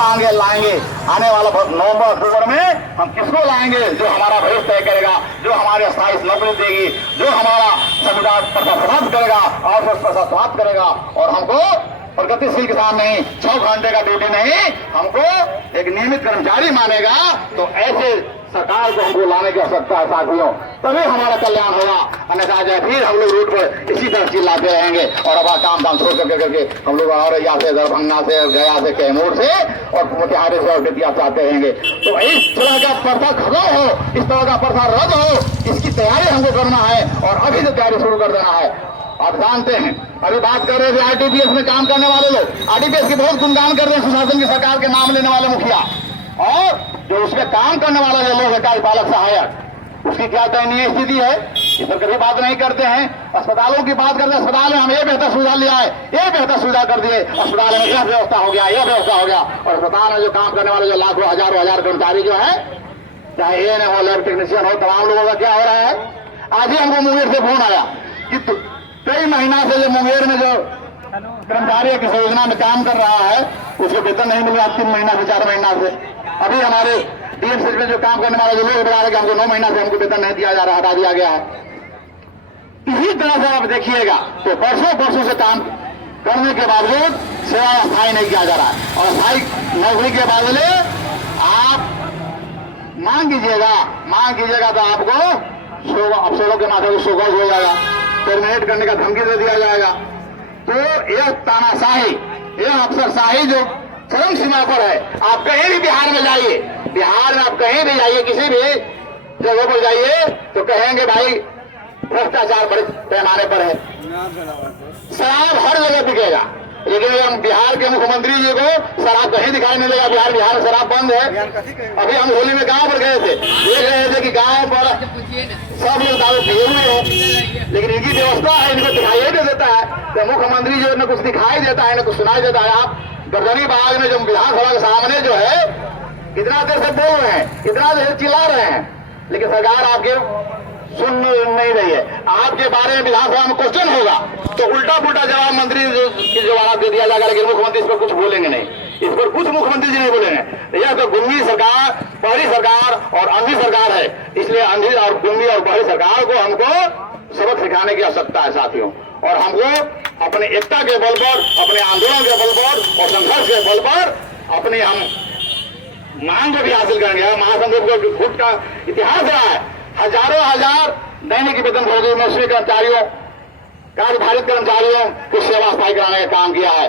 आगे लाएंगे। आने वाला नवंबर अक्टूबर में हम किसको लाएंगे जो हमारा भविष्य तय करेगा, जो हमारे स्थायी नौकरी देगी, जो हमारा संविधान पर समाप्त करेगा और उस पर समाप्त करेगा। और हमको प्रगतिशील किसान नहीं, 6 घंटे का ड्यूटी नहीं, हमको एक नियमित कर्मचारी मानेगा। तो ऐसे सरकार को हमको लाने की आवश्यकता है साथियों, तभी हमारा कल्याण होगा। अन्यथा जो फिर हम लोग रूट पर इसी तरह चिल्लाते रहेंगे और अब काम दाम छोड़ करके हम लोग औरैया से, दरभंगा से, गया से, कैमूर से और मोतिहारी से और बेतिया से आते रहेंगे। तो इस तरह का प्रथा खत्म हो, इस तरह का प्रथा रद्द हो, इसकी तैयारी हमको करना है और अभी से तैयारी शुरू कर देना है। आप जानते हैं, अभी बात कर रहे थे आरटीपीएस में काम करने वाले लोग, आरटीपीएस की बहुत गुणगान कर रहे हैं सुशासन की सरकार के नाम लेने वाले मुखिया, और जो उसमें काम करने वाला जो लोग है कार्यपालक सहायक, उसकी क्या दयनीय स्थिति है, इस पर कभी बात नहीं करते हैं। अस्पतालों की बात करते हैं, अस्पताल में हम ये बेहतर सुविधा लिया है, ये बेहतर सुविधा कर दिए, अस्पताल में यह व्यवस्था हो गया, यह व्यवस्था हो गया। और अस्पताल में जो काम करने वाले जो लाखों हजारों हजार कर्मचारी जो है, चाहे एएनएम हो, लैब टेक्नीशियन हो, तमाम लोगों का क्या हो रहा है। आज ही हमको मुंगेर से फोन आया कि कई महीना से जो मुंगेर में जो कर्मचारी किस योजना में काम कर रहा है उसको वेतन नहीं मिल रहा, 3 महीना से 4 महीना से। अभी हमारे डीएमसी में जो काम करने वाले जो लोग बता रहे कि हमको 9 महीना से हमको वेतन नहीं दिया जा रहा, हटा दिया गया है। इसी तरह से आप देखिएगा तो वर्षों से काम करने के बावजूद सेवा स्थायी नहीं किया जा रहा है। और स्थायी नौकरी के बदले आप मांग कीजिएगा तो आपको अफसरों के माध्यम से शोकॉज हो जाएगा, टर्मिनेट करने का धमकी दे दिया जाएगा। तो यह तानाशाही, यह अफसरशाही जो चरम सीमा पर है। आप कहीं भी बिहार में जाइए, बिहार में आप कहीं भी जाइए, किसी भी जगह पर जाइए तो कहेंगे भाई भ्रष्टाचार बड़े पैमाने पर है, शराब हर जगह बिकेगा। लेकिन हम बिहार के मुख्यमंत्री जी को शराब कहीं दिखाई नहीं देगा। बिहार में शराब बंद है। अभी हम होली में गांव पर गए थे, देख रहे थे कि गांव पर सब लोग दारू पिए हुए हैं, लेकिन इनकी व्यवस्था है, इनको दिखाई नहीं देता है। तो मुख्यमंत्री जी न कुछ दिखाई देता है न कुछ सुनाई देता है। आप गर्दनी बाग में जो विधानसभा के सामने जो है इतना देर से बोल रहे हैं, इतना देर चिल्ला रहे हैं, लेकिन सरकार आपके सुन नहीं रही है। आपके बारे में विधानसभा में क्वेश्चन होगा तो उल्टा पुल्टा जवाब मंत्री की जवाब दे दिया जाएगा, लेकिन मुख्यमंत्री इस पर कुछ बोलेंगे नहीं। इस पर कुछ मुख्यमंत्री जी नहीं बोलेंगे। यह तो गुंगी सरकार, बड़ी सरकार और अंधी सरकार है। इसलिए अंधी और गुंगी और बड़ी सरकार को हमको सबक सिखाने की आवश्यकता है साथियों। और हमको अपने एकता के बल पर, अपने आंदोलन के बल पर और संघर्ष के बल पर अपनी हम मांग को भी हासिल करेंगे। महासंघ फुट का इतिहास रहा है, हजारों हजार दैनिक वेतनभोगी मौसमी कर्मचारियों, कार्यभारित कर्मचारियों को सेवा स्थायी कराने का काम किया है।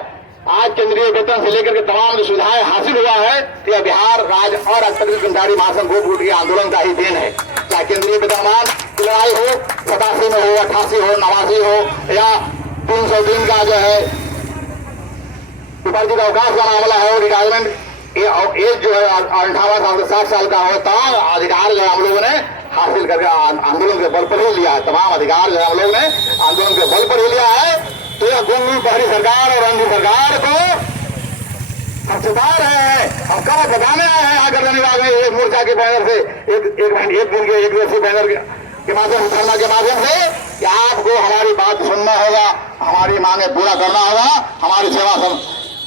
आज केंद्रीय वेतन से लेकर के तमाम जो सुविधाएं हासिल हुआ है, यह बिहार राज्य और अतिरिक्त कर्मचारी महासंघ फुट के आंदोलन का ही देन है। चाहे केंद्रीय वेतनमान की लड़ाई हो, 87 में हो, 88 हो, 89 हो, या 300 दिन का जो है उपार्जित अवकाश का मामला है, रिटायरमेंट एज जो है 58 साल से 60 साल का हो, तमाम अधिकार जो है हम लोगों ने हासिल करके आंदोलन के बल पर ही लिया है। तमाम अधिकार जो है हम लोगों ने आंदोलन के बल पर ही लिया है। तो यह गुंगी बहरी सरकार और अंधी सरकार को हम चुका रहे हैं। हम कब बताने आए हैं आकर धन्यवाद में एक मोर्चा के बैनर से, एक दिन के एक दिवसीय बैनर के माध्यम से, धरना के माध्यम से कि आपको हमारी बात सुनना होगा, हमारी मांगे पूरा करना होगा, हमारी सेवा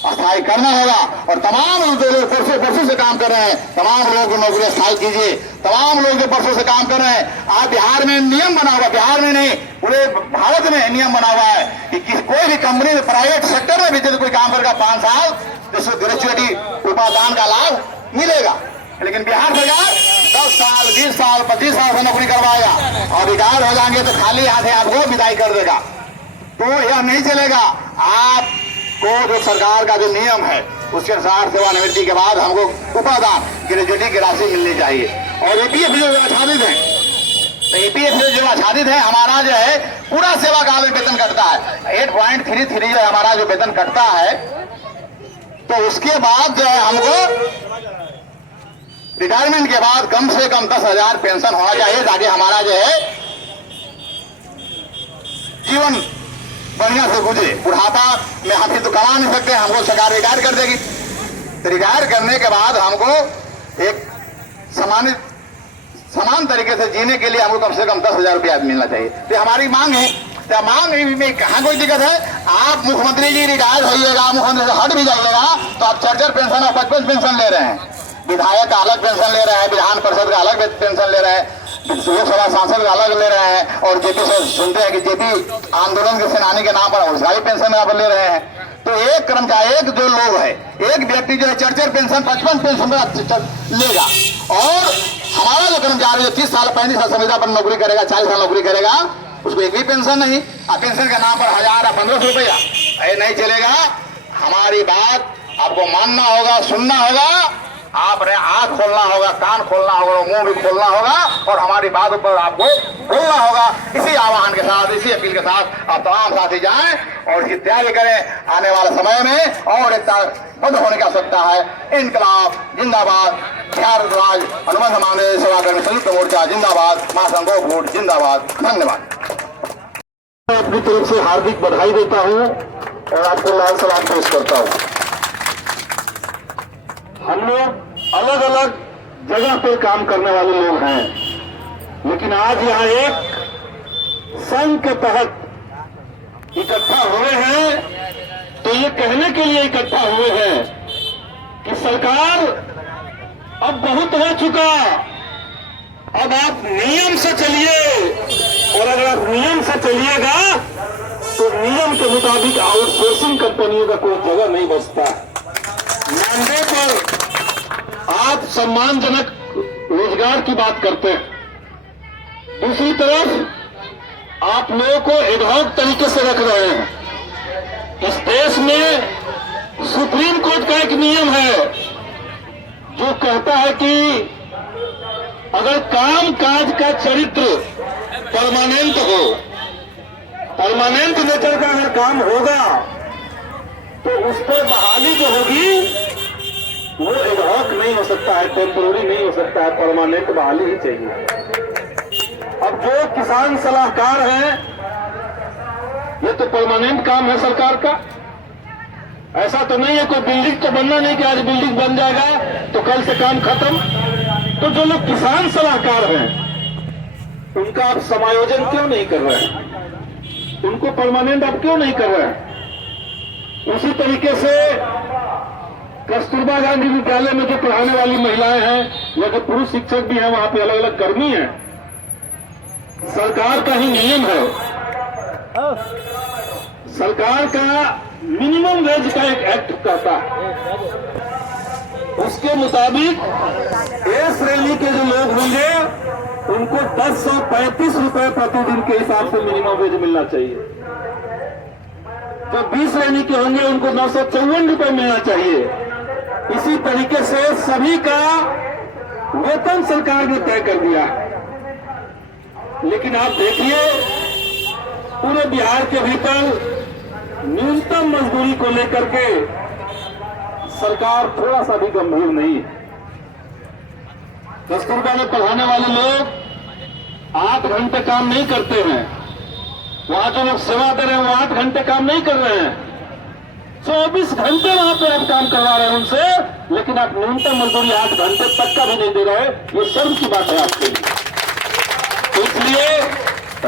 स्थायी करना होगा। और तमाम लोग जो परसों से काम कर रहे हैं, तमाम लोगों को नौकरी स्थायी कीजिए। तमाम लोग जो परसों से काम कर रहे हैं, आप बिहार में नियम बना हुआ, बिहार में नहीं पूरे भारत में नियम बना हुआ है कि कोई भी कंपनी प्राइवेट सेक्टर में भी यदि कोई काम करेगा 5 साल तो ग्रेजुएटी उपादान का लाभ मिलेगा। लेकिन बिहार सरकार 10 साल, 20 साल, 25 साल से नौकरी करवाएगा और रिटायर हो जाएंगे तो खाली हाथ आपको विदाई कर देगा। तो यह नहीं चलेगा। आप को जो सरकार का जो नियम है उसके अनुसार सेवानिवृत्ति के बाद हमको उपादान ग्रेजुएटी की राशि मिलनी चाहिए। और ईपीएफ जो आच्छादित है, तो ईपीएफ जो आच्छादित है, हमारा जो है पूरा सेवा काल में वेतन कटता है। 8.33 जो हमारा जो वेतन कटता है, तो उसके बाद जो है हमको रिटायरमेंट के बाद कम से कम 10,000 पेंशन होना चाहिए, ताकि हमारा जो है जीवन बढ़िया से गुजरे। बुढ़ापा में हम तो कमा नहीं सकते, हमको सरकार रिटायर कर देगी। तो रिटायर करने के बाद हमको एक सम्मानित समान तरीके से जीने के लिए हमको कम से कम 10,000 रुपया मिलना चाहिए। तो हमारी मांग है, तो मांग में कहाँ कोई दिक्कत है। आप मुख्यमंत्री जी रिटायर होइएगा, मुख्यमंत्री से हट भी जाइएगा तो आप 4 पेंशन और 55 पेंशन ले रहे हैं। विधायक का अलग पेंशन ले रहे हैं, विधान परिषद का अलग पेंशन ले रहे हैं, लोकसभा सांसद का अलग ले रहे हैं, और जेपी से सुनते हैं कि जेपी आंदोलन के सेनानी के नाम पर उसका भी पेंशन आप ले रहे हैं। तो एक कर्मचारी, एक जो लोग है, एक व्यक्ति जो है 4 पेंशन 55 पेंशन लेगा, और हमारा जो कर्मचारी जो 30 साल 35 साल संविदा पर नौकरी करेगा, 40 साल नौकरी करेगा, उसको एक भी पेंशन नहीं। और पेंशन के नाम पर 1000 या 1500 रुपया, ये नहीं चलेगा। हमारी बात आपको मानना होगा, सुनना होगा, आपने आंख खोलना होगा, कान खोलना होगा, मुंह भी खोलना होगा, और हमारी बात पर आपको बोलना होगा। इसी आह्वान के साथ, इसी अपील के साथ आप तमाम साथी जाएं और इसकी तैयारी करें। आने वाले समय में और एक बंद होने की आवश्यकता है। इनकलाब जिंदाबाद, बिहार राज्य अनुबंध मामले सेवाकर्मी संयुक्त मोर्चा जिंदाबाद, महासंघ फूट जिंदाबाद। धन्यवाद। अपनी तरफ से हार्दिक बधाई देता हूं और आपको लाल सलाम पेश करता हूं। हम लोग अलग अलग जगह पर काम करने वाले लोग हैं, लेकिन आज यहाँ एक संघ के तहत इकट्ठा हुए हैं। तो ये कहने के लिए इकट्ठा हुए हैं कि सरकार अब बहुत हो चुका, अब आप नियम से चलिए, और अगर आप नियम से चलिएगा तो नियम के मुताबिक आउटसोर्सिंग कंपनियों का कोई जगह नहीं बचता। मानदेय पर आप सम्मानजनक रोजगार की बात करते हैं, दूसरी तरफ आप लोगों को एडहॉक तरीके से रख रहे हैं। इस देश में सुप्रीम कोर्ट का एक नियम है जो कहता है कि अगर काम काज का चरित्र परमानेंट हो, परमानेंट नेचर का अगर काम होगा तो उस पर बहाली जो होगी वो एडहॉक नहीं हो सकता है, टेम्पोररी नहीं हो सकता है, परमानेंट बहाली ही चाहिए। अब जो किसान सलाहकार हैं, ये तो परमानेंट काम है सरकार का। ऐसा तो नहीं है कोई बिल्डिंग तो बनना नहीं कि आज बिल्डिंग बन जाएगा तो कल से काम खत्म। तो जो लोग किसान सलाहकार हैं उनका आप समायोजन क्यों नहीं कर रहे हैं, उनको परमानेंट आप क्यों नहीं कर रहे हैं। उसी तरीके से कस्तूरबा गांधी विद्यालय में जो पढ़ाने वाली महिलाएं हैं या जो पुरुष शिक्षक भी हैं, वहां पे अलग अलग कर्मी हैं, सरकार का ही नियम है, सरकार का मिनिमम वेज का एक एक्ट कहता है, उसके मुताबिक ए श्रेणी के जो लोग होंगे उनको 1035 रुपए प्रतिदिन के हिसाब से मिनिमम वेज मिलना चाहिए। जो 20 श्रेणी के होंगे उनको 954 रुपए मिलना चाहिए। इसी तरीके से सभी का वेतन सरकार ने तय कर दिया है। लेकिन आप देखिए पूरे बिहार के भीतर न्यूनतम मजदूरी को लेकर के सरकार थोड़ा सा भी गंभीर नहीं है। कस्तूरबा में पढ़ाने वाले लोग 8 घंटे काम नहीं करते हैं, वहां जो लोग सेवा दे रहे हैं वो 8 घंटे काम नहीं कर रहे हैं, 24 घंटे वहां पर आप काम करवा रहे हैं उनसे, लेकिन आप न्यूनतम मजदूरी 8 घंटे तक का भी नहीं दे रहे। ये शर्म की बात है आपके लिए। तो इसलिए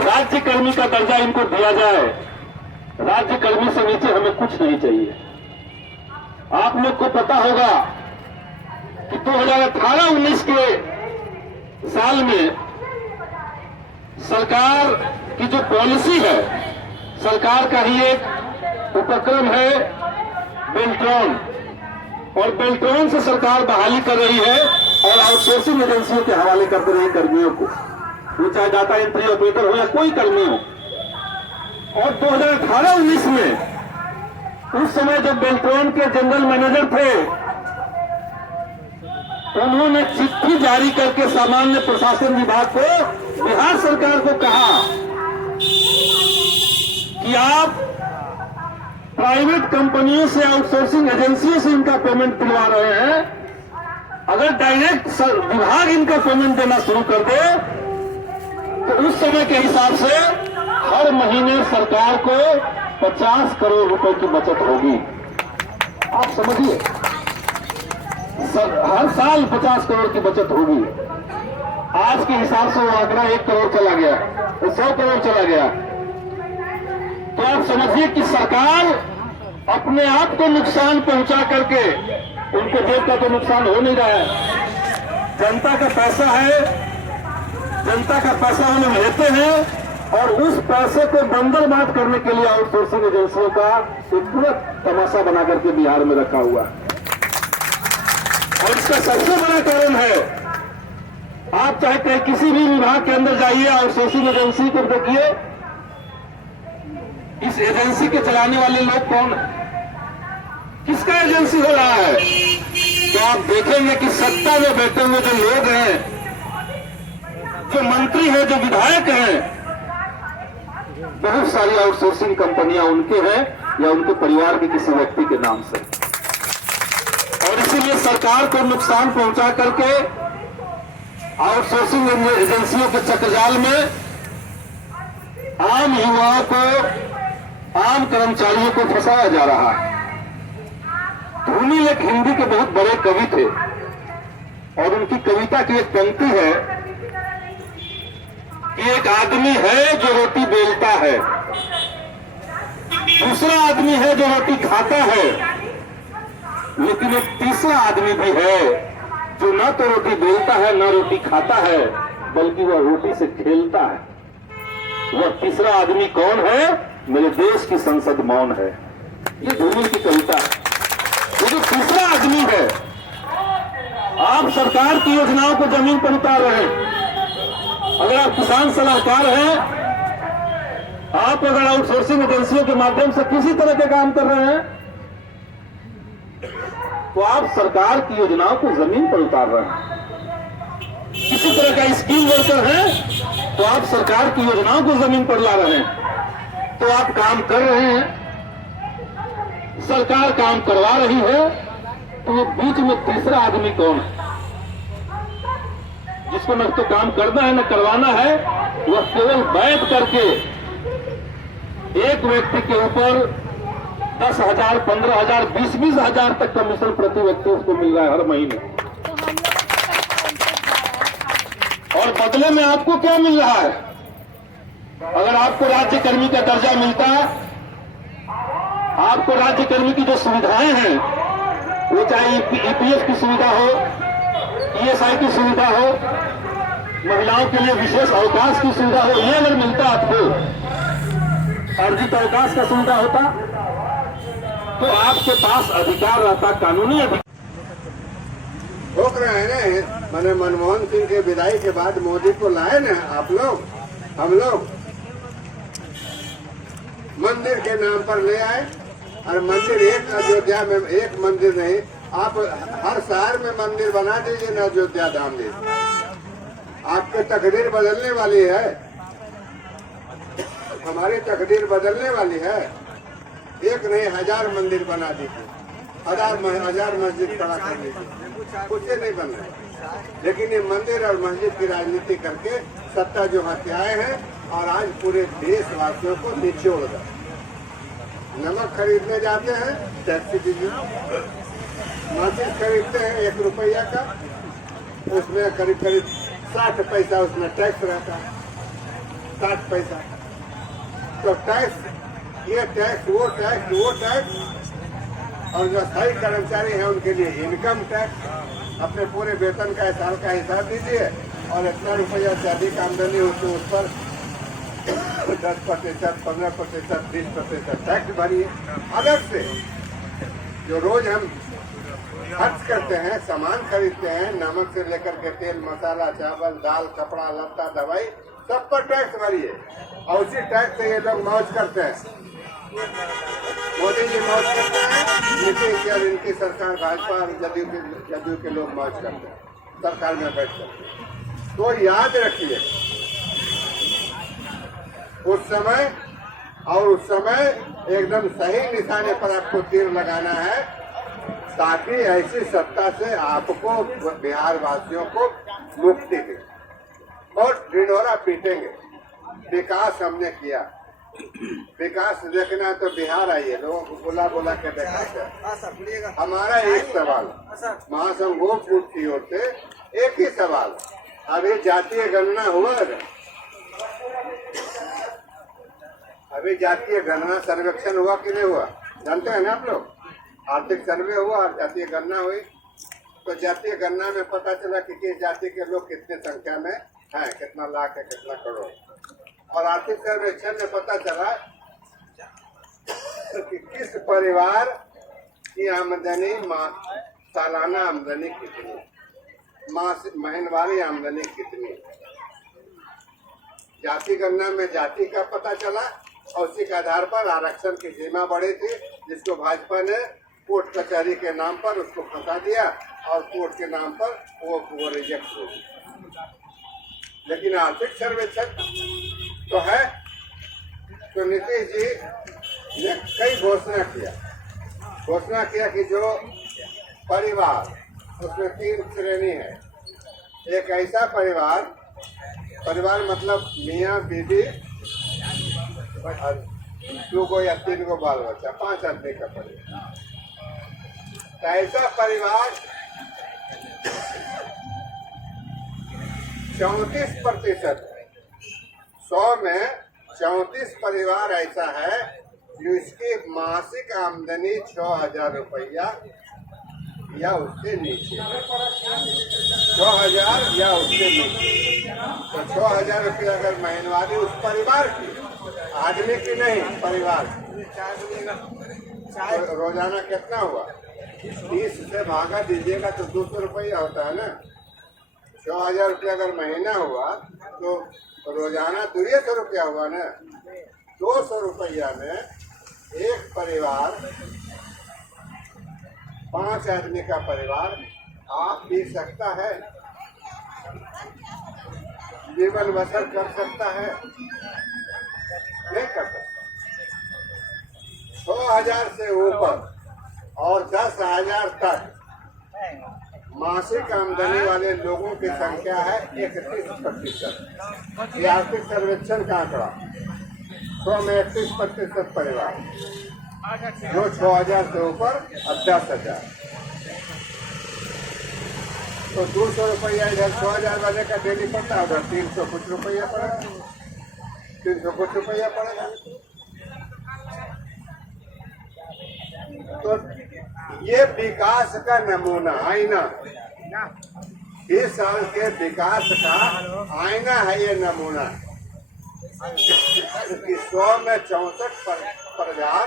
राज्य कर्मी का दर्जा इनको दिया जाए। राज्य कर्मी से नीचे हमें कुछ नहीं चाहिए। आप लोग को पता होगा कि 2018-19 के साल में सरकार की जो पॉलिसी है, सरकार का ही एक उपक्रम है बेल्ट्रॉन, और बेल्ट्रॉन से सरकार बहाली कर रही है और आउटसोर्सिंग एजेंसियों के हवाले कर रही है कर्मियों को, वो चाहे डाटा एंट्री ऑपरेटर हो या कोई कर्मी हो। और 2018-19 में उस समय जब बेल्ट्रॉन के जनरल मैनेजर थे, उन्होंने चिट्ठी जारी करके सामान्य प्रशासन विभाग को, बिहार सरकार को कहा कि आप प्राइवेट कंपनियों से, आउटसोर्सिंग एजेंसियों से इनका पेमेंट दिलवा रहे हैं, अगर डायरेक्ट विभाग इनका पेमेंट देना शुरू कर दे तो उस समय के हिसाब से हर महीने सरकार को 50 करोड़ रुपए की बचत होगी। आप समझिए, हर साल 50 करोड़ की बचत होगी। आज के हिसाब से वो आंकड़ा 1 करोड़ चला गया, 100 करोड़ चला गया। तो आप समझिए कि सरकार अपने आप को नुकसान पहुंचा करके, उनके जेब का तो नुकसान हो नहीं रहा है, जनता का पैसा है, जनता का पैसा हम लोग लेते हैं और उस पैसे को बंदरबांट करने के लिए आउटसोर्सिंग एजेंसियों का एक पूरा तमाशा बना करके बिहार में रखा हुआ है। और इसका सबसे बड़ा कारण है, आप चाहे कहीं किसी भी विभाग के अंदर जाइए, आउटसोर्सिंग एजेंसी को देखिए, इस एजेंसी के चलाने वाले लोग कौन है, किसका एजेंसी हो रहा है? तो आप देखेंगे कि सत्ता में बैठे हुए जो लोग हैं, जो मंत्री हैं, जो विधायक हैं, बहुत सारी आउटसोर्सिंग कंपनियां उनके हैं या उनके परिवार के किसी व्यक्ति के नाम से। और इसीलिए सरकार को नुकसान पहुंचा करके आउटसोर्सिंग एजेंसियों के चक्रजाल में आम युवाओं को, आम कर्मचारियों को फंसाया जा रहा है। धूमिल एक हिंदी के बहुत बड़े कवि थे और उनकी कविता की एक पंक्ति है कि एक आदमी है जो रोटी बेलता है, दूसरा आदमी है जो रोटी खाता है, लेकिन एक तीसरा आदमी भी है जो न तो रोटी बेलता है न रोटी खाता है, बल्कि वह रोटी से खेलता है। वह तीसरा आदमी कौन है? मेरे देश की संसद मौन है। ये धूमिल की कविता है। ये जो तीसरा आदमी है, आप सरकार की योजनाओं को जमीन पर उतार रहे हैं। अगर आप किसान सलाहकार हैं, आप अगर आउटसोर्सिंग एजेंसियों के माध्यम से किसी तरह के काम कर रहे हैं, तो आप सरकार की योजनाओं को जमीन पर उतार रहे हैं। किसी तरह का स्कीम वर्कर है तो आप सरकार की योजनाओं को जमीन पर ला रहे हैं। तो आप काम कर रहे हैं, सरकार काम करवा रही है, तो ये बीच में तीसरा आदमी कौन है जिसको न तो काम करना है न करवाना है? वह केवल बैठ करके एक व्यक्ति के ऊपर 10,000, 15,000, 20,000 तक कमीशन प्रति व्यक्ति उसको मिल रहा है हर महीने। और बदले में आपको क्या मिल रहा है? अगर आपको राज्य कर्मी का दर्जा मिलता है, आपको राज्य कर्मी की जो सुविधाएं हैं, वो चाहे ईपीएफ की सुविधा हो, ईएसआई की सुविधा हो, महिलाओं के लिए विशेष अवकाश की सुविधा हो, ये अगर मिलता आपको, अर्जित अवकाश का सुविधा होता, तो आपके पास अधिकार रहता, कानूनी अधिकार। रोक रहे हैं ना, मैंने मनमोहन सिंह के विदाई के बाद मोदी को लाए ना आप लोग, हम लोग मंदिर के नाम पर ले आए। और मंदिर एक अयोध्या में एक मंदिर नहीं, आप हर शहर में मंदिर बना दीजिए ना, अयोध्या धाम जी। आपकी तकदीर बदलने वाली है, हमारी तकदीर बदलने वाली है। एक नहीं 1000 मंदिर बना दीजिए, 1000 मस्जिद खड़ा कर दीजिए, कुछ नहीं बन रहा है। लेकिन ये मंदिर और मस्जिद की राजनीति करके सत्ता जो हत्याए हैं और आज पूरे देशवासियों को निचोड़ गए। नमक खरीदने जाते हैं, टैक्सी दीजिए। माचिस खरीदते हैं 1 रुपया का, उसमें करीब 60 पैसा उसमें टैक्स रहता है, 60 पैसा। तो टैक्स, ये टैक्स, वो टैक्स, वो टैक्स। और जो स्थायी कर्मचारी हैं उनके लिए इनकम टैक्स। अपने पूरे वेतन का साल का हिसाब दीजिए और इतना रुपया से अधिक आमदनी हो तो उस पर 10%, 15%, 20% टैक्स भरिए। अलग से जो रोज हम खर्च करते हैं, सामान खरीदते हैं, नमक से लेकर के तेल, मसाला, चावल, दाल, कपड़ा, लत्ता, दवाई, सब पर टैक्स भरिए। और उसी टैक्स से ये लोग मौज करते हैं। मोदी जी मौज करते हैं, नीतीश और इनकी सरकार भाजपा और जदयू के लोग मौज करते हैं सरकार में बैठ कर। तो याद रखिए उस समय एकदम सही निशाने पर आपको तीर लगाना है, ताकि ऐसी सत्ता से आपको, बिहार वासियों को मुक्ति दे। और ढिंढोरा पीटेंगे। विकास हमने किया, विकास देखना तो बिहार आइए, लोगों को बुला बुला के देखा। हमारा एक सवाल महासंघ गोरखपुर की ओर से, एक ही सवाल, अभी जातीय गणना हुआ है, अभी जातीय गणना सर्वेक्षण हुआ कि नहीं हुआ जानते हैं ना आप लोग। आर्थिक सर्वे हुआ और जातीय गणना हुई, तो जातीय गणना में पता चला कि किस जाति के लोग कितने संख्या में हैं, कितना लाख है, कितना करोड़। और आर्थिक सर्वेक्षण में पता चला कि किस परिवार की आमदनी सालाना आमदनी कितनी, महीनवारी आमदनी कितनी। जाति गणना में जाति का पता चला और उसी के आधार पर आरक्षण की सीमा बढ़ी थी, जिसको भाजपा ने कोर्ट कचहरी के नाम पर उसको फंसा दिया और कोर्ट के नाम पर वो रिजेक्ट हो गया। लेकिन आर्थिक सर्वेक्षण तो है, तो नीतीश जी ने कई घोषणा किया कि जो परिवार, उसमें 3 श्रेणी है। एक ऐसा परिवार मतलब मियाँ बीबी और 2 या 3 बाल बच्चा, 5 आदमी का परिवार। ऐसा परिवार 34%, 100 में 34 परिवार ऐसा है जिसकी मासिक आमदनी 6,000 रुपया या उससे नीचे, 6,000 या उससे नीचे। तो 6,000 रुपया अगर महीनवारी उस परिवार की, आदमी की नहीं, परिवार तो रोजाना कितना हुआ, 30 से भागा दीजिएगा तो 200 रुपया होता है ना। 6,000 रुपया अगर महीना हुआ तो रोजाना 200 रुपया हुआ ना। 200 रुपया में एक परिवार, 5 आदमी का परिवार आप पी सकता है, जीवन बसर कर सकता है, नहीं कर सकता। 6,000 से ऊपर और 10,000 तक मासिक आमदनी वाले लोगों की संख्या है 31%। ये आर्थिक सर्वेक्षण का आंकड़ा, 100 में 31% परिवार, जो 6,000 से ऊपर और 10,000। तो 200 रुपया इधर 6,000 वाले का डेली पड़ता है, उधर 300 कुछ रुपया पड़ेगा, 300 कुछ रुपया पड़ेगा। तो ये विकास का नमूना, आईना, इस साल के विकास का आईना है ये नमूना कि 100 में 64 परिवार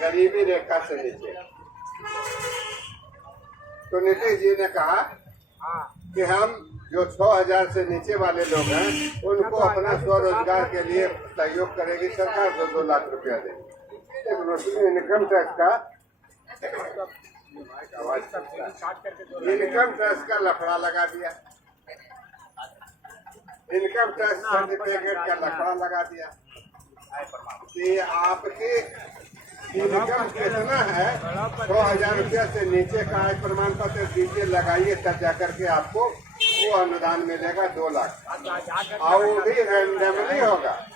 गरीबी रेखा से नीचे। तो नीतीश जी ने कहा कि हम जो 6,000 से नीचे वाले लोग हैं उनको अपना स्वरोजगार के लिए सहयोग करेगी सरकार, 2-2 लाख रुपया देगी। इनकम टैक्स का लफड़ा लगा दिया, इनकम टैक्स सर्टिफिकेट का लफड़ा लगा दिया कि आपकी इनकम कितना है, 6,000 रुपया से नीचे का आय प्रमाण पत्र दीजिए, लगाइए, तब जाकर के आपको वो अनुदान मिलेगा 2 लाख। और वो भी रैंडमली होगा,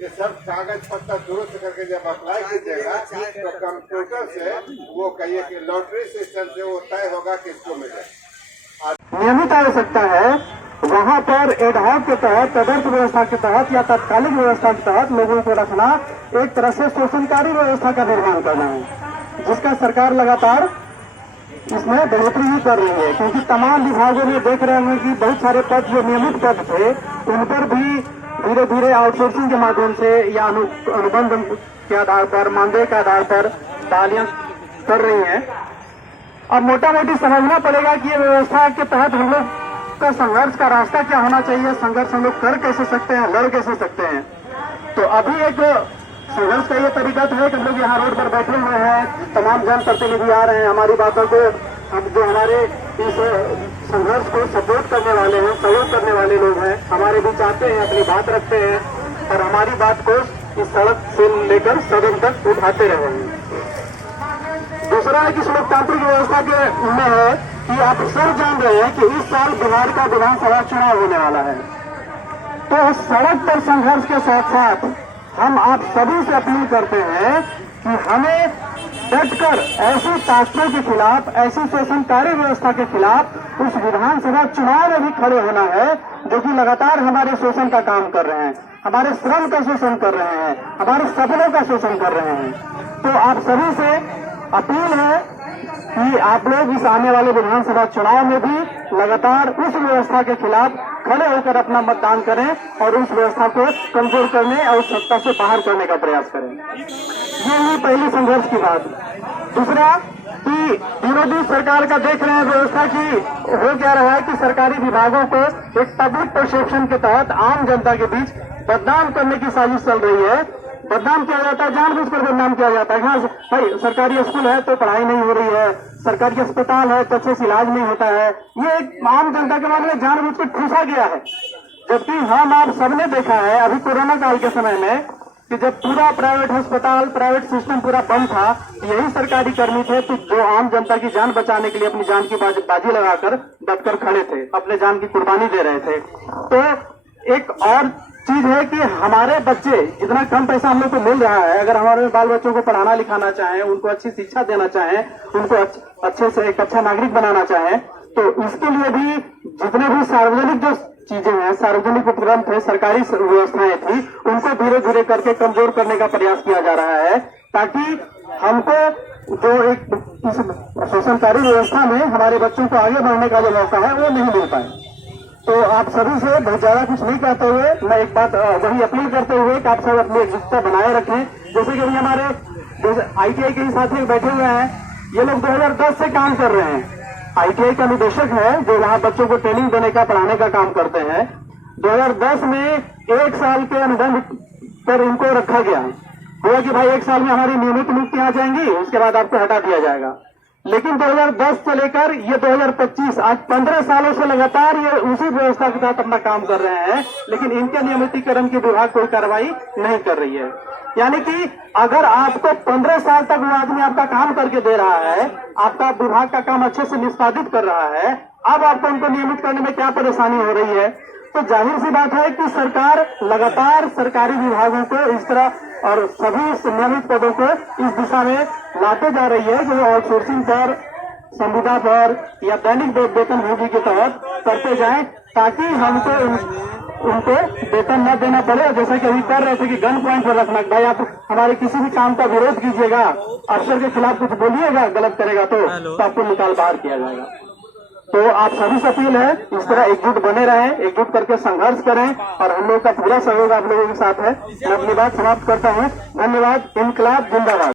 ये सब कागज पत्तर दुरुस्त करके जब अप्लाई कीजिएगा तो कंप्यूटर से वो कहिए कि लॉटरी सिस्टम से वो तय होगा किसको मिले। नियमित आवश्यकता है वहाँ पर एडहॉक के तहत, तदर्थ व्यवस्था के तहत या तत्कालिक व्यवस्था के तहत लोगों को रखना, एक तरह से शोषणकारी व्यवस्था का निर्माण करना है, जिसका सरकार लगातार इसमें बढ़ोतरी ही कर रही है। क्योंकि तमाम विभागों में देख रहे हैं कि बहुत सारे पद जो नियमित पद थे उन पर भी धीरे धीरे आउटसोर्सिंग के माध्यम से या अनुबंध के आधार पर, मानदेय के आधार पर बहालियां कर रही हैं। अब मोटा मोटी समझना पड़ेगा कि ये व्यवस्था के तहत हम लोग का संघर्ष का रास्ता क्या होना चाहिए, संघर्ष हम लोग कर कैसे सकते हैं, लड़ कैसे सकते हैं। तो अभी एक संघर्ष का ये तरीका तो है कि हम लोग यहाँ रोड पर बैठे हुए हैं, तमाम जनप्रतिनिधि आ रहे हैं, हमारी बातों को, हम जो हमारे इस संघर्ष को सपोर्ट करने वाले हैं, सहयोग करने वाले लोग हैं, हमारे बीच आते हैं, अपनी बात रखते हैं और हमारी बात को इस सड़क से लेकर सदन तक उठाते रहे हैं। दूसरा है कि लोकतांत्रिक व्यवस्था के में है कि आप सब जान रहे हैं कि इस साल बिहार का विधानसभा चुनाव होने वाला है। तो सड़क पर संघर्ष के साथ साथ हम आप सभी से अपील करते हैं कि हमें डटकर ऐसी ताकतों के खिलाफ, ऐसी शोषणकारी व्यवस्था के खिलाफ उस विधानसभा चुनाव में भी खड़े होना है जो कि लगातार हमारे शोषण का काम कर रहे हैं, हमारे श्रम का शोषण कर रहे हैं, हमारे सपनों का शोषण कर रहे हैं। तो आप सभी से अपील है कि आप लोग इस आने वाले विधानसभा चुनाव में भी लगातार उस व्यवस्था के खिलाफ खड़े होकर अपना मतदान करें और उस व्यवस्था को कमजोर करने और सत्ता से बाहर करने का प्रयास करें। ये हुई पहली संघर्ष की बात। दूसरा कि विरोधी सरकार का देख रहे हैं व्यवस्था की हो क्या रहा है कि सरकारी विभागों को एक पब्लिक परसेप्शन के तहत आम जनता के बीच बदनाम करने की साजिश चल रही है। बदनाम किया जाता है, जानबूझकर बदनाम किया जाता है। हाँ भाई, सरकारी स्कूल है तो पढ़ाई नहीं हो रही है, सरकारी अस्पताल है तो अच्छे से इलाज नहीं होता है। ये एक आम जनता के मन में जानबूझकर ठूसा गया है। जबकि हम आप सबने देखा है अभी कोरोना काल के समय में कि जब पूरा प्राइवेट अस्पताल, प्राइवेट सिस्टम पूरा बंद था, यही सरकारी कर्मी थे तो जो आम जनता की जान बचाने के लिए अपनी जान की बाजी लगाकर डटकर खड़े थे, अपने जान की कुर्बानी दे रहे थे। तो एक और चीज है कि हमारे बच्चे, जितना कम पैसा हम लोग को मिल रहा है, अगर हमारे बाल बच्चों को पढ़ाना लिखाना चाहें, उनको अच्छी शिक्षा देना चाहें, उनको अच्छे से एक अच्छा नागरिक बनाना चाहें, तो इसके लिए भी जितने भी सार्वजनिक जो चीजें हैं, सार्वजनिक उपक्रम थे, सरकारी व्यवस्थाएं थी, उनको धीरे धीरे करके कमजोर करने का प्रयास किया जा रहा है ताकि हमको जो एक इस शोषणकारी व्यवस्था में हमारे बच्चों को आगे बढ़ने का जो मौका है वो नहीं मिल पाए। तो आप सभी से बहुत ज्यादा कुछ नहीं कहते हुए मैं एक बात वही अपील करते हुए कि आप सब अपनी एकजुटता बनाए रखें। जैसे कि अभी हमारे ITI के साथी बैठे हुए हैं, ये लोग 2010 से काम कर रहे हैं। ITI का निदेशक है जो वहाँ बच्चों को ट्रेनिंग देने का, पढ़ाने का काम करते हैं। 2010 में 1 साल के अनुबंध पर इनको रखा गया। हुआ कि भाई 1 साल में हमारी नियमित नियुक्ति आ जाएंगी, उसके बाद आपको हटा दिया जाएगा। लेकिन 2010 से लेकर ये 2025 आज 15 सालों से लगातार ये उसी व्यवस्था के तहत अपना काम कर रहे हैं, लेकिन इनके नियमितीकरण की विभाग कोई कार्रवाई नहीं कर रही है। यानी कि अगर आपको 15 साल तक वो आदमी आपका काम करके दे रहा है, आपका विभाग का काम अच्छे से निष्पादित कर रहा है, अब आपको उनको नियमित करने में क्या परेशानी हो रही है? तो जाहिर सी बात है कि सरकार लगातार सरकारी विभागों को इस तरह और सभी नियमित पदों को इस दिशा में लाते जा रही है जो आउटसोर्सिंग पर, संविदा पर या दैनिक वेतन भोगी के तहत करते जाएं ताकि हमको उनको वेतन न देना पड़े। जैसा कि अभी कर रहे थे कि गन पॉइंट पर रखना, भाई आप हमारे किसी भी काम का विरोध कीजिएगा, अफसर के खिलाफ कुछ बोलिएगा, गलत करेगा तो आपको निकाल बाहर किया जाएगा। तो आप सभी से अपील है इस तरह एकजुट बने रहें, एकजुट करके संघर्ष करें और हम लोग का पूरा सहयोग आप लोगों के साथ है। मैं अपनी बात समाप्त करता हूँ। धन्यवाद। इंकलाब जिंदाबाद।